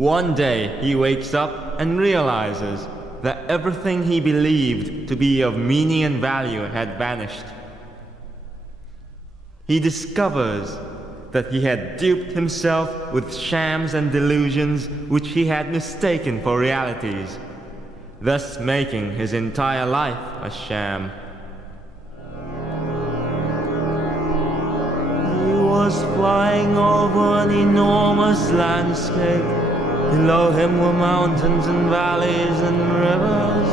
One day he wakes up and realizes that everything he believed to be of meaning and value had vanished. He discovers that he had duped himself with shams and delusions which he had mistaken for realities, thus making his entire life a sham. He was flying over an enormous landscape. Below him were mountains and valleys and rivers,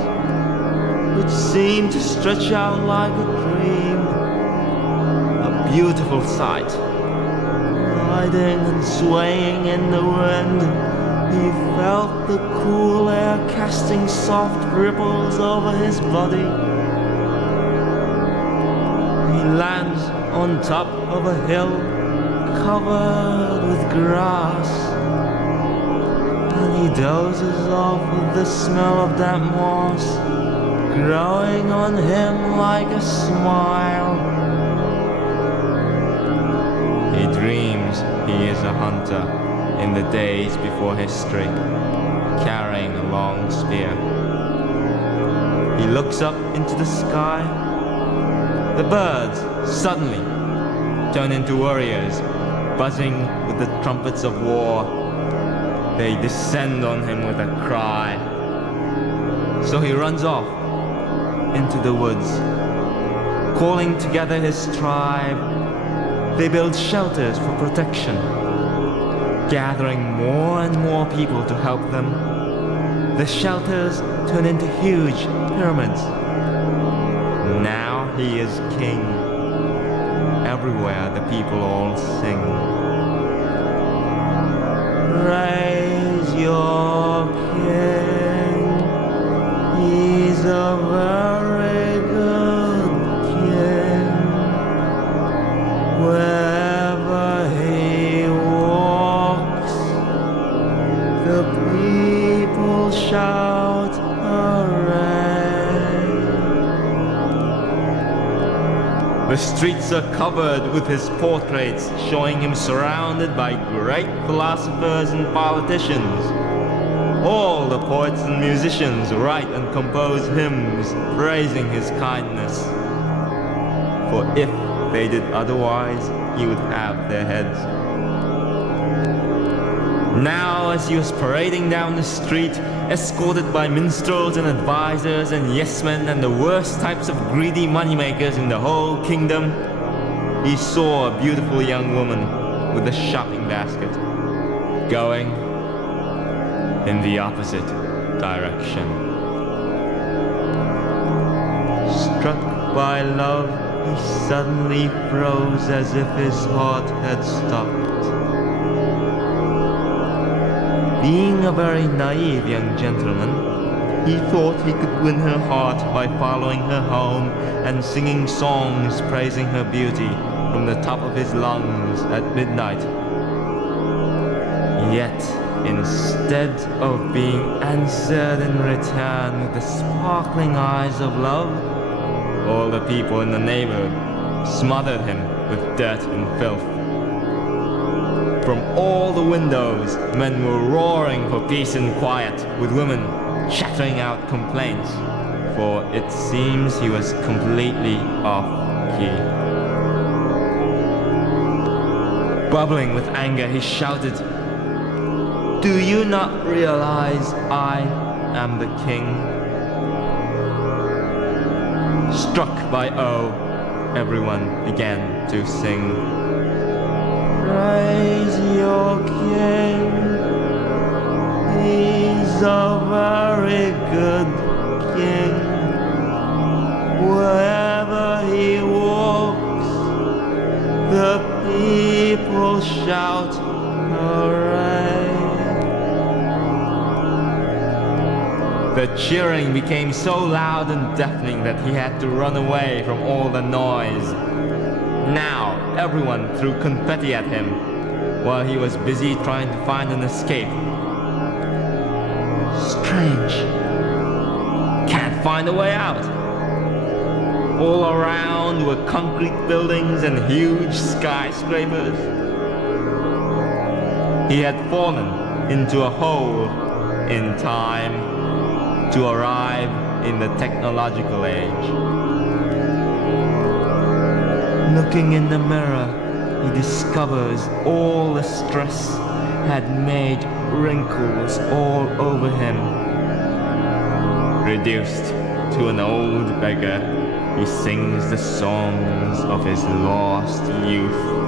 which seemed to stretch out like a dream. A beautiful sight. Riding and swaying in the wind, he felt the cool air casting soft ripples over his body. He lands on top of a hill covered with grass, and he dozes off with the smell of damp moss growing on him like a smile. He dreams he is a hunter in the days before history, carrying a long spear. He looks up into the sky. The birds suddenly turn into warriors, buzzing with the trumpets of war. They descend on him with a cry. So he runs off into the woods, calling together his tribe. They build shelters for protection, gathering more and more people to help them. The shelters turn into huge pyramids. Now he is king. Everywhere the people all sing. Praise your king. He's a very good king. Wherever he walks, the people shout hooray. The streets are covered with his portraits, showing him surrounded by great philosophers and politicians. All the poets and musicians write and compose hymns praising his kindness. For if they did otherwise, he would have their heads. Now, as he was parading down the street, escorted by minstrels and advisors and yes-men and the worst types of greedy moneymakers in the whole kingdom, he saw a beautiful young woman with a shopping basket, going in the opposite direction. Struck by love, he suddenly froze as if his heart had stopped. Being a very naive young gentleman, he thought he could win her heart by following her home and singing songs praising her beauty from the top of his lungs at midnight. Yet, instead of being answered in return with the sparkling eyes of love, all the people in the neighborhood smothered him with dirt and filth. From all the windows, men were roaring for peace and quiet, with women chattering out complaints, for it seems he was completely off key. Bubbling with anger, he shouted, "Do you not realize I am the king?" Struck by awe, everyone began to sing. Praise your king. He's a very good king. Wherever he walks, the people shout hooray. The cheering became so loud and deafening that he had to run away from all the noise. Now everyone threw confetti at him while he was busy trying to find an escape. Strange. Can't find a way out. All around were concrete buildings and huge skyscrapers. He had fallen into a hole in time to arrive in the technological age. Looking in the mirror, he discovers all the stress had made wrinkles all over him. Reduced to an old beggar, he sings the songs of his lost youth.